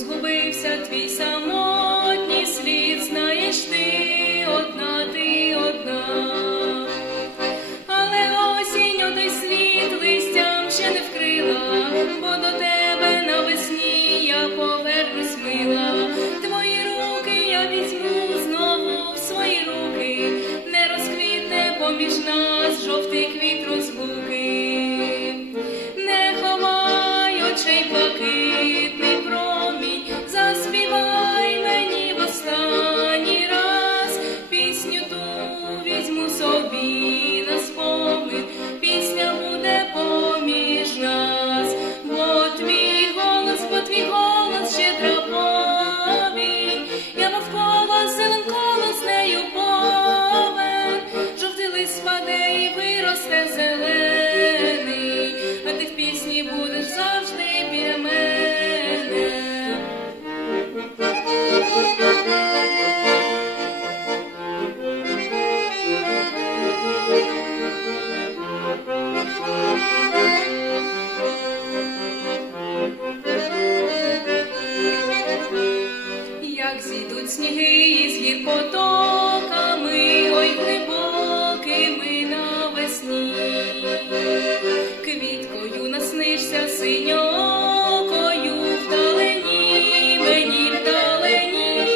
згубився твій самотній слід, знаєш ти одна, ти одна, але осінь отой слід листям ще не вкрила. Сніги із гір потоками, ой глибокими навесні, квіткою наснишся синьокою, вдалені, мені вдалені,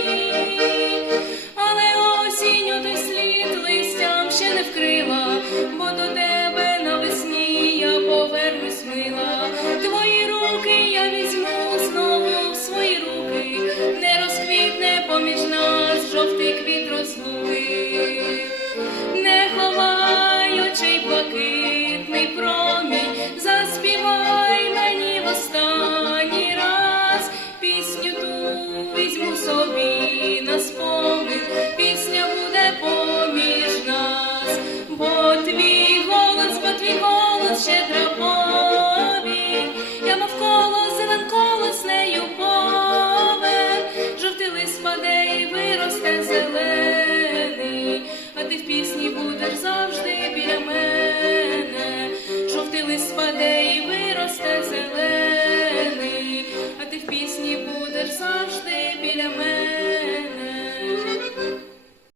але осінь той слід листям ще не вкрив. пісні будеш завжди біля мене.